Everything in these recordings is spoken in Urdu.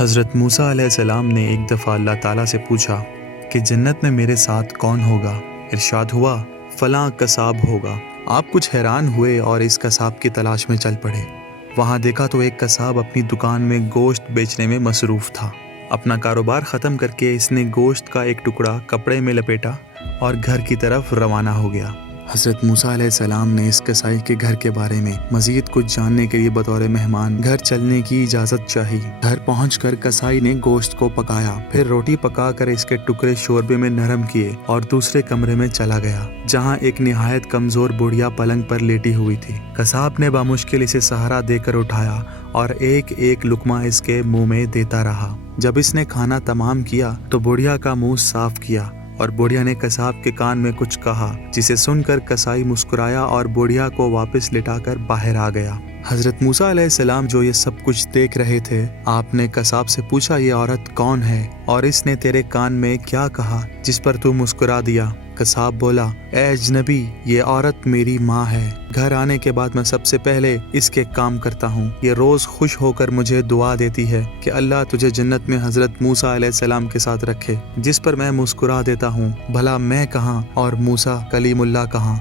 حضرت موسیٰ علیہ السلام نے ایک دفعہ اللہ تعالیٰ سے پوچھا کہ جنت میں میرے ساتھ کون ہوگا؟ ارشاد ہوا فلاں قصاب ہوگا۔ آپ کچھ حیران ہوئے اور اس قصاب کی تلاش میں چل پڑے۔ وہاں دیکھا تو ایک قصاب اپنی دکان میں گوشت بیچنے میں مصروف تھا۔ اپنا کاروبار ختم کر کے اس نے گوشت کا ایک ٹکڑا کپڑے میں لپیٹا اور گھر کی طرف روانہ ہو گیا۔ حضرت موسیٰ علیہ السلام نے اس قصائی کے گھر کے بارے میں مزید کچھ جاننے کے لیے بطور مہمان گھر چلنے کی اجازت چاہی۔ گھر پہنچ کر قصائی نے گوشت کو پکایا، پھر روٹی پکا کر اس کے ٹکڑے شوربے میں نرم کیے اور دوسرے کمرے میں چلا گیا جہاں ایک نہایت کمزور بڑھیا پلنگ پر لیٹی ہوئی تھی۔ قصاب نے بامشکل اسے سہارا دے کر اٹھایا اور ایک ایک لقمہ اس کے منہ میں دیتا رہا۔ جب اس نے کھانا تمام کیا تو بڑھیا کا منہ صاف کیا اور بڑھیا نے قصاب کے کان میں کچھ کہا، جسے سن کر قصائی مسکرایا اور بڑھیا کو واپس لٹا کر باہر آ گیا۔ حضرت موسیٰ علیہ السلام جو یہ سب کچھ دیکھ رہے تھے، آپ نے قصاب سے پوچھا یہ عورت کون ہے اور اس نے تیرے کان میں کیا کہا جس پر تو مسکرا دیا؟ قصاب بولا اے اجنبی، یہ عورت میری ماں ہے۔ گھر آنے کے بعد میں سب سے پہلے اس کے کام کرتا ہوں۔ یہ روز خوش ہو کر مجھے دعا دیتی ہے کہ اللہ تجھے جنت میں حضرت موسیٰ علیہ السلام کے ساتھ رکھے، جس پر میں مسکرا دیتا ہوں بھلا میں کہاں اور موسیٰ کلیم اللہ کہاں؟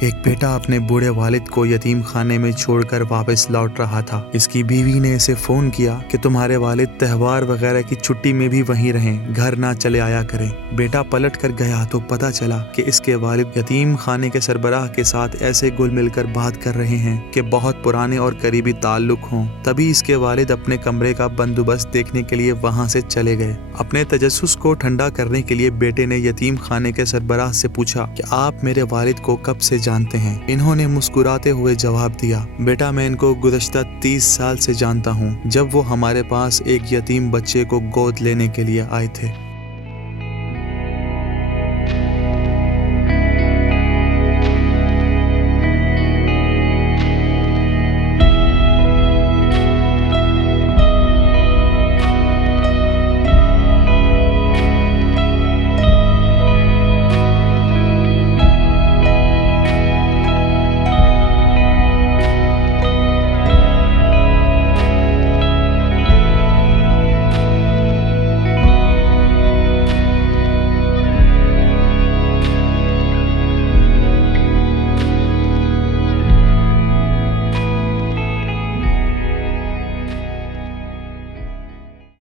ایک بیٹا اپنے بوڑھے والد کو یتیم خانے میں چھوڑ کر واپس لوٹ رہا تھا۔ اس کی بیوی نے اسے فون کیا کہ تمہارے والد تہوار وغیرہ کی چھٹی میں بھی وہیں رہیں، گھر نہ چلے آیا کریں۔ بیٹا پلٹ کر گیا تو پتہ چلا کہ اس کے والد یتیم خانے کے سربراہ کے ساتھ ایسے گل مل کر بات کر رہے ہیں کہ بہت پرانے اور قریبی تعلق ہوں۔ تبھی اس کے والد اپنے کمرے کا بندوبست دیکھنے کے لیے وہاں سے چلے گئے۔ اپنے تجسس کو ٹھنڈا کرنے کے لیے بیٹے نے یتیم خانے کے سربراہ سے پوچھا کہ آپ میرے والد کو کب سے جانتے ہیں؟ انہوں نے مسکراتے ہوئے جواب دیا بیٹا میں ان کو گزشتہ 30 سال سے جانتا ہوں، جب وہ ہمارے پاس ایک یتیم بچے کو گود لینے کے لیے آئے تھے۔